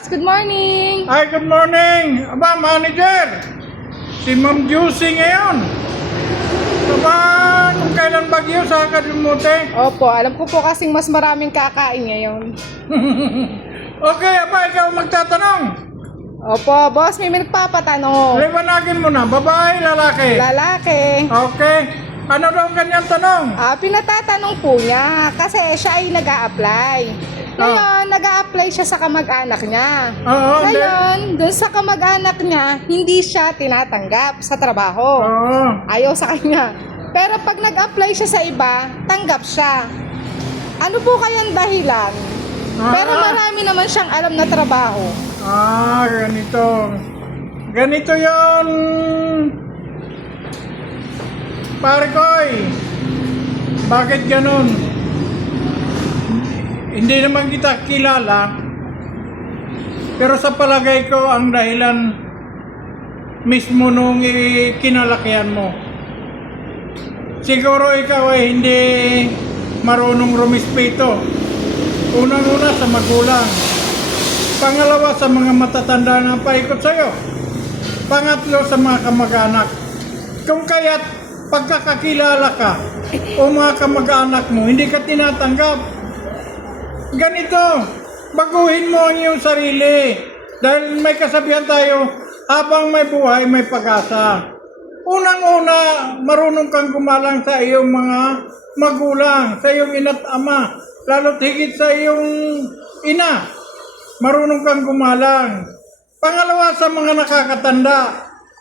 boss, good morning! Ay, good morning! Aba, manager! Si Ma'am Juicy ngayon. Aba, kung kailan bagyo sa Kadimute. Opo, alam ko po kasing mas maraming kakain ngayon. Okay, aba, ikaw magtatanong. Opo, boss, may nagpapatanong. Liwanagin mo na, babae, lalaki. Lalaki. Okay. Ano daw ang kanyang tanong? Pinatatanong po niya kasi siya ay nag-a-apply. Ngayon, nag-a-apply siya sa kamag-anak niya. Oo, Ngayon, dun sa kamag-anak niya, hindi siya tinatanggap sa trabaho. Oo. Ayaw sa kanya. Pero pag nag-apply siya sa iba, tanggap siya. Ano po kayang dahilan? Pero marami naman siyang alam na trabaho. Ganito. Ganito yon. Pare koy, bakit ganun? Hindi naman kita kilala, pero sa palagay ko ang dahilan mismo nung kinalakihan mo. Siguro ikaw ay hindi marunong rumispeto. Unang-una sa magulang. Pangalawa sa mga matatanda na paikot sa'yo. Pangatlo sa mga kamag-anak. Kung kaya't pagkakakilala ka o mga kamag-anak mo, hindi ka tinatanggap. Ganito, baguhin mo ang iyong sarili. Dahil may kasabihan tayo, habang may buhay, may pag-asa. Unang-una, marunong kang gumalang sa iyong mga magulang, sa iyong ina't ama, lalo't higit sa iyong ina. Marunong kang gumalang. Pangalawa, sa mga nakakatanda,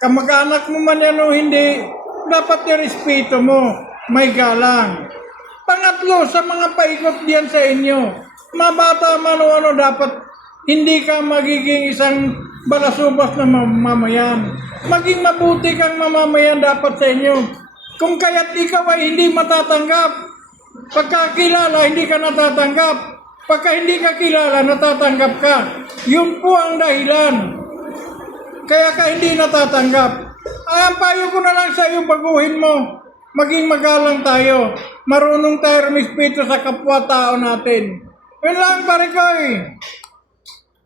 kamag-anak mo man yan o hindi, dapat irespeto mo, may galang. Pangatlo, sa mga paikot diyan sa inyo, mabata man o ano, dapat hindi ka magiging isang balasubas na mamamayan. Maging mabuti kang mamamayan dapat sa inyo. Kung kaya't ikaw ay hindi matatanggap, pagkakilala, hindi ka natatanggap. Pagka hindi ka kilala, natatanggap ka. Yun po ang dahilan. Kaya ka hindi natatanggap. Ang payo ko na lang sa iyo, baguhin mo. Maging magalang tayo. Marunong tayo rumispeto sa kapwa-tao natin. Yun lang, pare ko eh.